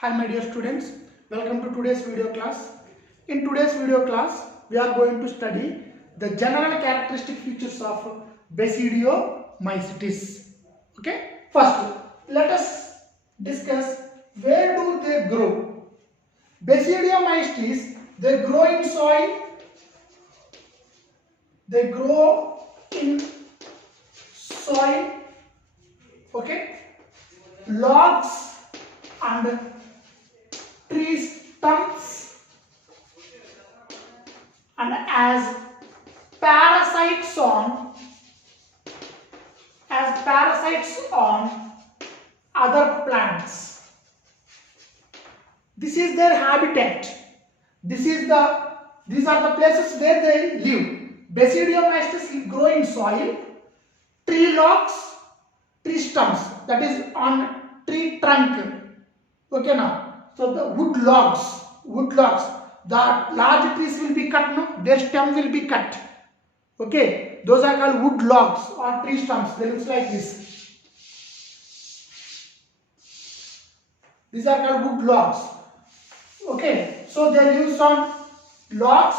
Hi my dear students, welcome to today's video class. In today's video class, we are going to study the general characteristic features of Basidiomycetes. Okay, first let us discuss where do they grow. Basidiomycetes, they grow in soil, okay, logs and tree stumps, and as parasites on other plants. This is their habitat. These are the places where they live. Basidiomycetes grow in soil, tree logs, tree stumps, that is on tree trunk. Okay now. So the wood logs, the large trees will be cut, no? Their stem will be cut. Okay, those are called wood logs or tree stumps. They look like this. These are called wood logs. Okay, so they live on logs,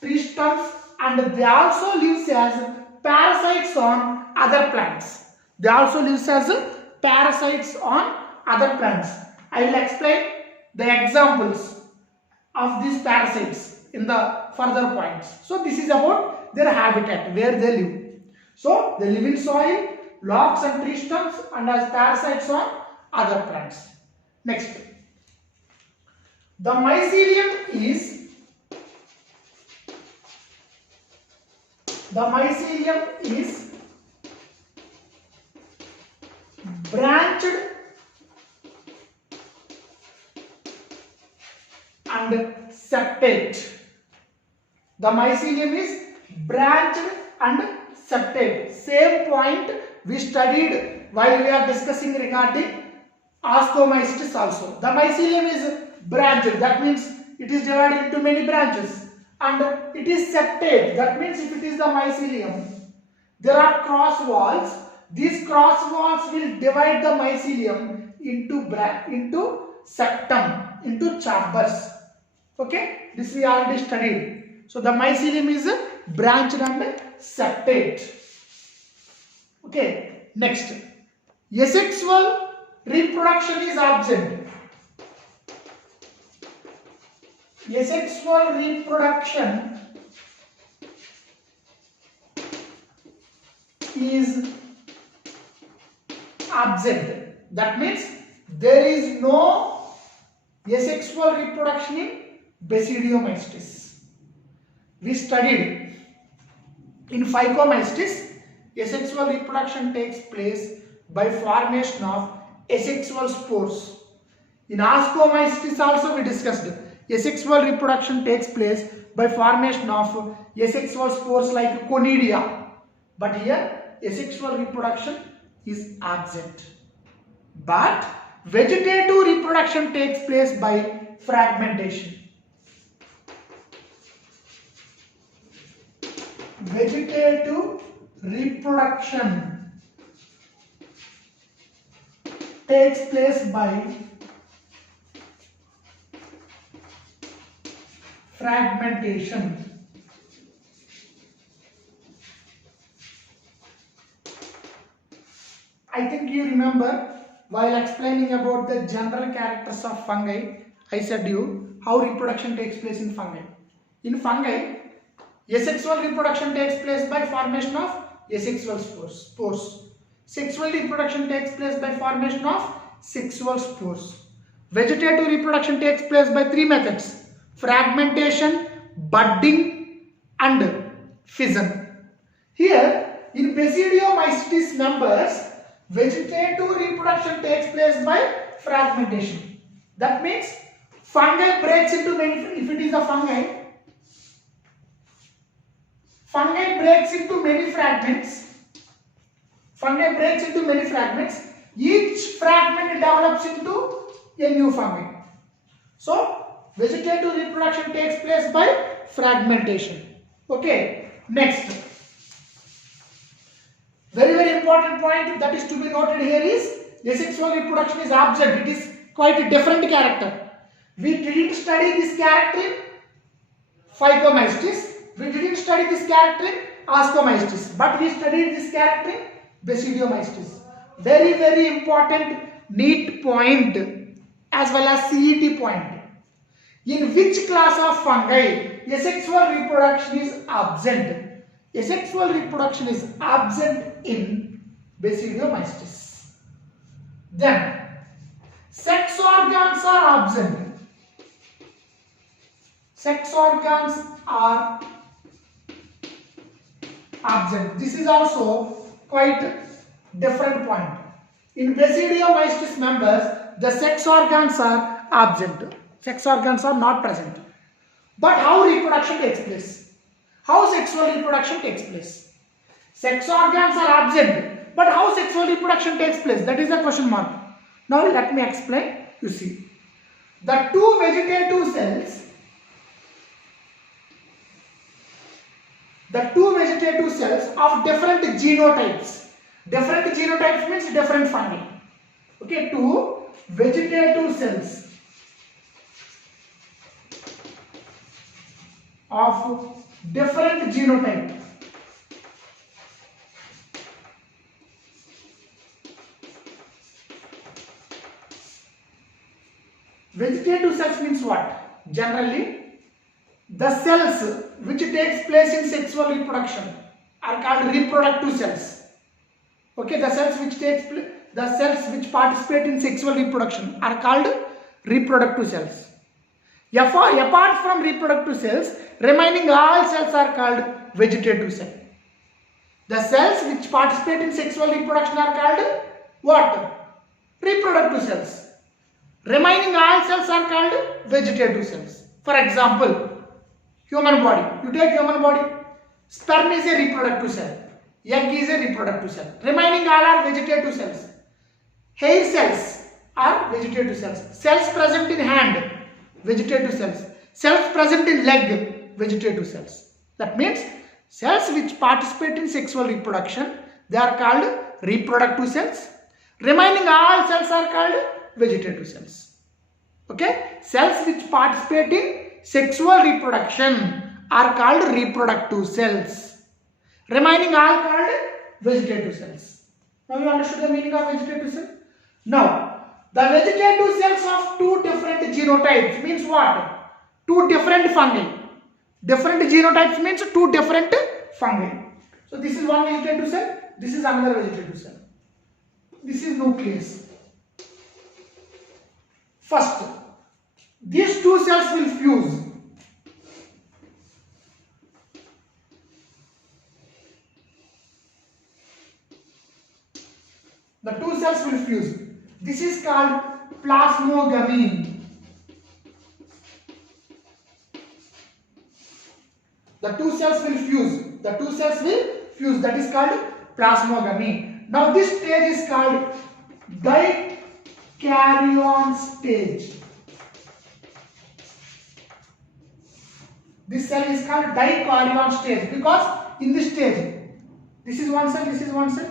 tree stumps, and they also live as parasites on other plants. I will explain the examples of these parasites in the further points. So this is about their habitat, where they live. So they live in soil, logs and tree stumps, and as parasites on other plants. Next, the mycelium is branched and septate. The mycelium is branched and septate. Same point we studied while we are discussing regarding ascomycetes also. The mycelium is branched, that means it is divided into many branches, and it is septate, that means if it is the mycelium, there are cross walls. These cross walls will divide the mycelium into septum, into chambers. Okay, this we already studied. So the mycelium is branched and septate. Okay, next, asexual reproduction is absent. Asexual reproduction is absent. That means there is no asexual reproduction in Basidiomycetes. We studied in Phycomycetes, asexual reproduction takes place by formation of asexual spores. In Ascomycetes also we discussed asexual reproduction takes place by formation of asexual spores like conidia. But here asexual reproduction is absent. But vegetative reproduction takes place by fragmentation. Vegetative reproduction takes place by fragmentation. I think you remember while explaining about the general characters of fungi, I said you how reproduction takes place in fungi. In fungi, asexual reproduction takes place by formation of asexual spores. Sexual reproduction takes place by formation of sexual spores. Vegetative reproduction takes place by three methods: fragmentation, budding, and fission. Here in Basidiomycetes members, vegetative reproduction takes place by fragmentation. That means fungi breaks into many. If it is a fungi breaks into many fragments. Each fragment develops into a new fungi. So vegetative reproduction takes place by fragmentation. Okay, next, very important point that is to be noted here is asexual reproduction is absent. It is quite a different character. We didn't study this character in Phycomycetes. We didn't study this character in Ascomycetes, but we studied this character in Basidiomycetes. Very, very important NEET point as well as CET point. In which class of fungi asexual reproduction is absent? Asexual reproduction is absent in Basidiomycetes. Then, sex organs are absent. Sex organs are absent. This is also quite different point. In Basidiomycetes members, the sex organs are absent. Sex organs are not present. But how reproduction takes place? How sexual reproduction takes place? Sex organs are absent, but how sexual reproduction takes place? That is the question mark. Now let me explain. You see, the two vegetative cells of different genotypes. Different genotypes means different fungi. Okay, two vegetative cells of different genotype. Vegetative cells means what? Generally, the cells which takes place in sexual reproduction are called reproductive cells. Okay, the cells which participate in sexual reproduction are called reproductive cells. Apart from reproductive cells, remaining all cells are called vegetative cells. The cells which participate in sexual reproduction are called what? Reproductive cells. Remaining all cells are called vegetative cells. For example, human body. You take human body. Sperm is a reproductive cell. Egg is a reproductive cell. Remaining all are vegetative cells. Hair cells are vegetative cells. Cells present in hand, vegetative cells. Cells present in leg, vegetative cells. That means cells which participate in sexual reproduction, they are called reproductive cells. Remaining all cells are called vegetative cells. Okay? Cells which participate in sexual reproduction are called reproductive cells. Remaining all called vegetative cells. Now you understood the meaning of vegetative cell? Now, the vegetative cells of two different genotypes means what? Two different fungi. Different genotypes means two different fungi. So this is one vegetative cell, this is another vegetative cell. This is nucleus. First, these two cells will fuse. The two cells will fuse. This is called plasmogamy. The two cells will fuse. The two cells will fuse. That is called plasmogamy. Now this stage is called dikaryon stage. This cell is called dikaryon stage because in this stage, this is one cell, this is one cell.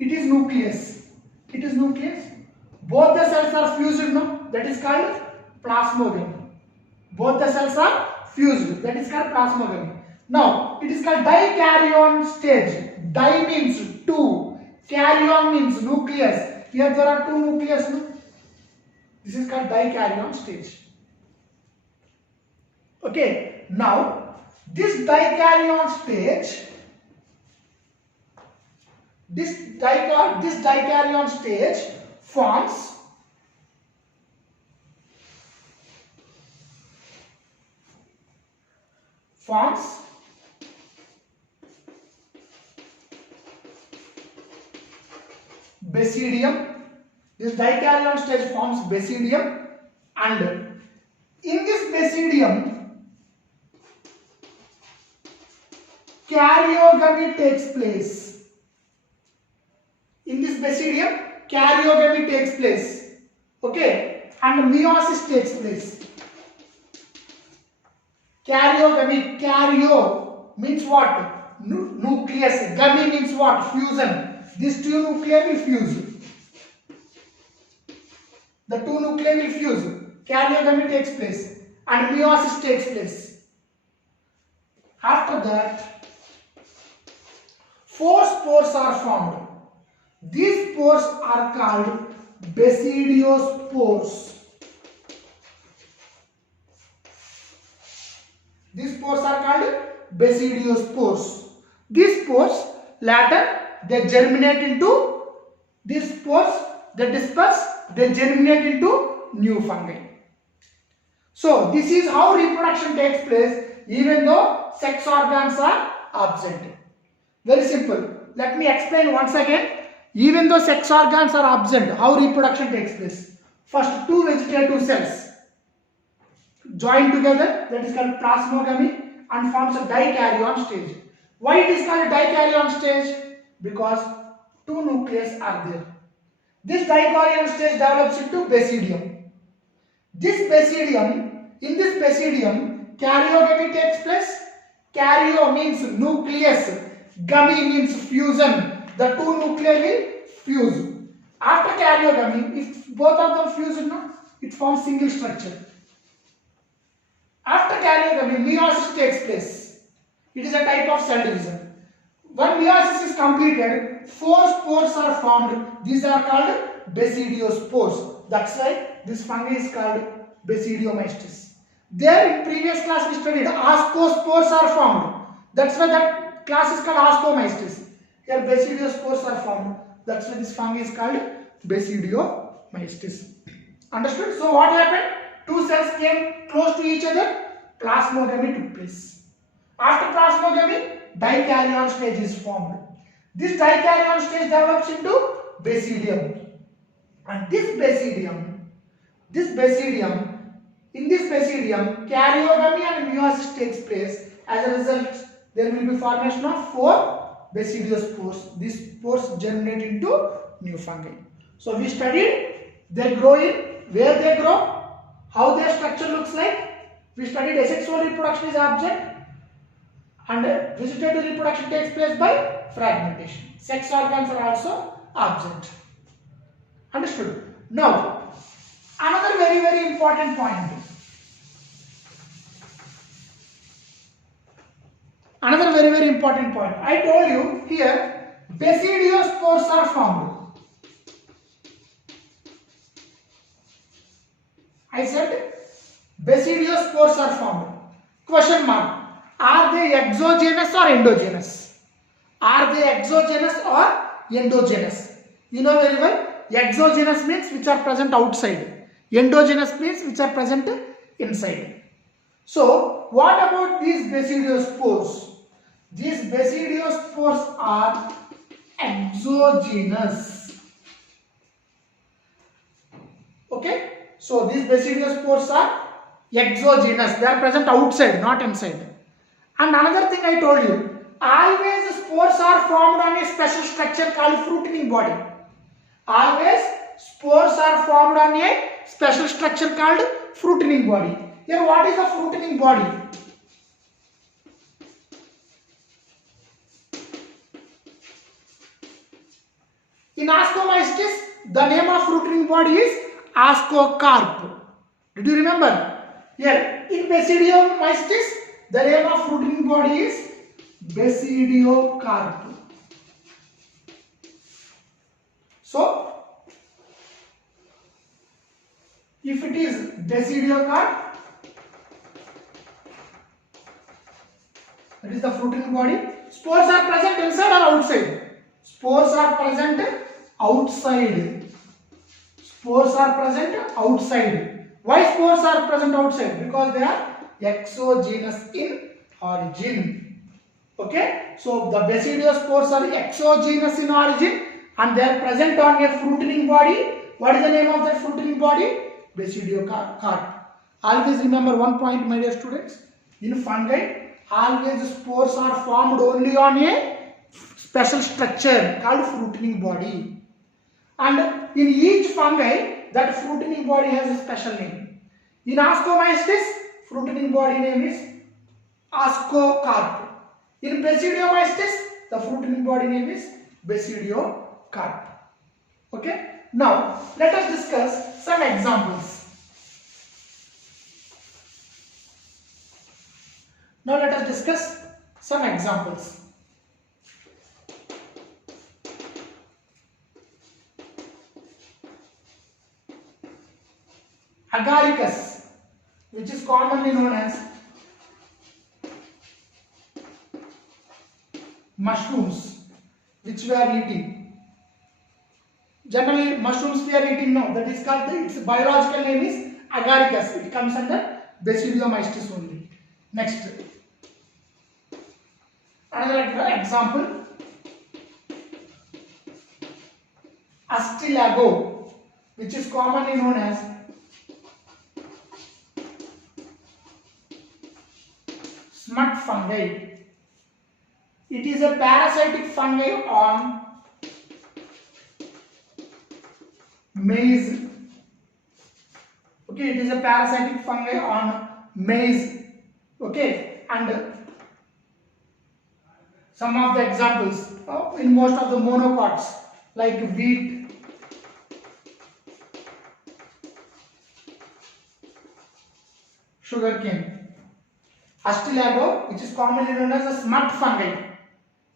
It is nucleus. It is nucleus. Both the cells are fused now. That is called plasmogamy. Both the cells are fused. That is called plasmogamy. Now it is called dikaryon stage. Di means two. Karyon means nucleus. Here there are two nucleus. No? This is called dikaryon stage. Okay. Now this dikaryon stage. This dikaryon stage forms basidium. This dikaryon stage forms basidium, and in this basidium karyogamy takes place. In this basidium, karyogamy takes place. Okay, and meiosis takes place. Karyogamy, karyo means what? Nucleus. Gamy means what? Fusion. These two nuclei will fuse. The two nuclei will fuse. Karyogamy takes place and meiosis takes place. After that, 4 spores are formed. These spores are called basidiospores. These spores are called basidiospores. These spores later they germinate into these spores, they disperse, they germinate into new fungi. So this is how reproduction takes place even though sex organs are absent. Very simple. Let me explain once again. Even though sex organs are absent, how reproduction takes place. First, 2 vegetative cells join together, that is called plasmogamy, and forms a dikaryon stage. Why it is called dikaryon stage? Because 2 nucleus are there. This dikaryon stage develops into basidium. In this basidium, karyogamy takes place. Karyo means nucleus, gamy means fusion. The 2 nuclei will fuse. After karyogamy, if both of them fuse, it forms single structure. After karyogamy, meiosis takes place. It is a type of cell division. When meiosis is completed, 4 spores are formed. These are called basidiospores. That's why this fungi is called Basidiomycetes. There in previous class we studied ascospores are formed. That's why that class is called Ascomycetes. Here basidiospores are formed. That's why this fungi is called Basidiomycetes. Understood? So what happened? 2 cells came close to each other. Plasmogamy took place. After plasmogamy, dikaryon stage is formed. This dikaryon stage develops into basidium. And in this basidium, karyogamy and meiosis takes place. As a result, there will be formation of 4 basidiospores. These spores germinate into new fungi. So we studied they grow in, where they grow, how their structure looks like. We studied asexual reproduction is absent and vegetative reproduction takes place by fragmentation. Sex organs are also absent. Understood? Now, another very important point. Another very important point. I told you here basidiospores are formed. I said basidiospores are formed. Question mark. Are they exogenous or endogenous? Are they exogenous or endogenous? You know very well. Exogenous means which are present outside. Endogenous means which are present inside. So, what about these basidiospores? These basidiospores are exogenous. Okay? So, these basidiospores are exogenous. They are present outside, not inside. And another thing I told you, always spores are formed on a special structure called fruiting body. Always spores are formed on a special structure called fruiting body. Here, what is the fruiting body? In Ascomycetes, the name of fruiting body is ascocarp. Did you remember? Here, in Basidiomycetes, the name of fruiting body is Basidiocarp. So, if it is Basidiocarp, that is the fruiting body. Spores are present inside or outside? Spores are present outside. Spores are present outside. Why spores are present outside? Because they are exogenous in origin. Okay? So the basidiospores are exogenous in origin and they are present on a fruiting body. What is the name of that fruiting body? Basidiocarp. Always remember one point, my dear students. In fungi, always spores are formed only on a special structure called fruiting body. And in each fungi, that fruiting body has a special name. In Ascomycetes, fruiting body name is ascocarp. In Basidiomycetes, the fruiting body name is Basidiocarp. Okay? Now, let us discuss some examples. Now let us discuss some examples. Agaricus, which is commonly known as mushrooms, which we are eating. Generally, mushrooms we are eating now. That is called, its biological name is Agaricus. It comes under Basidiomycetes only. Next, another example, Astilago, which is commonly known as smut fungi. It is a parasitic fungi on maize. Okay, it is a parasitic fungi on maize. Okay, and some of the examples in most of the monocots like wheat, sugarcane. Astilago, which is commonly known as a smut fungi.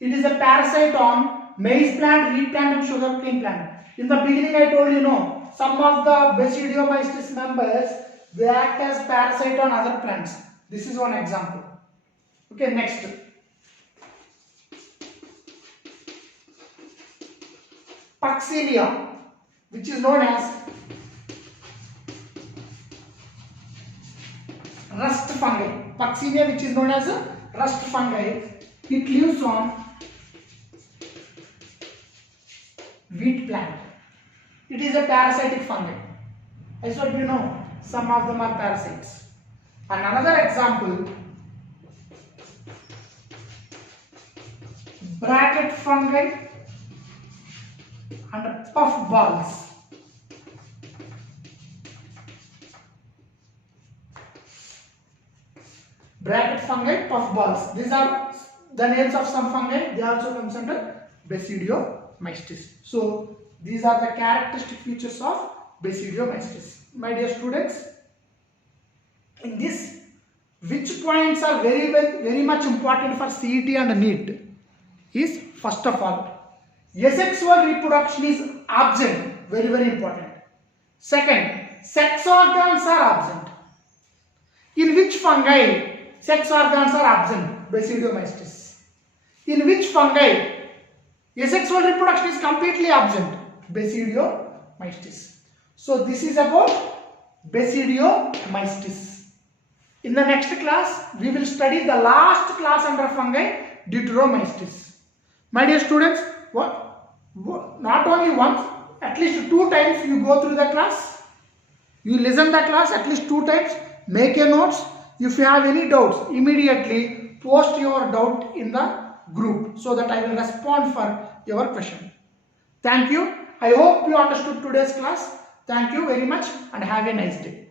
It is a parasite on maize plant, wheat plant and sugarcane plant. In the beginning I told you, no, some of the Basidiomycetes members, they act as parasite on other plants. This is one example. Okay, next. Mycelium, which is known as rust fungi. Mycelium, which is known as a rust fungi. It lives on wheat plant. It is a parasitic fungi. I said, you know, some of them are parasites. And another example, bracket fungi and puff balls. Bracket fungi, puff balls. These are the names of some fungi. They also comes under Basidiomycetes. So these are the characteristic features of Basidiomycetes. My dear students, in this, which points are very much important for CET and NEET is, first of all, asexual reproduction is absent, very important. Second, sex organs are absent. In which fungi sex organs are absent? Basidiomycetes. In which fungi asexual reproduction is completely absent? Basidiomycetes. So this is about Basidiomycetes. In the next class, we will study the last class under fungi, Deuteromycetes. My dear students, not only once, at least 2 times you go through the class. You listen the class at least 2 times. Make a notes. If you have any doubts, immediately post your doubt in the group so that I will respond for your question. Thank you. I hope you understood today's class. Thank you very much and have a nice day.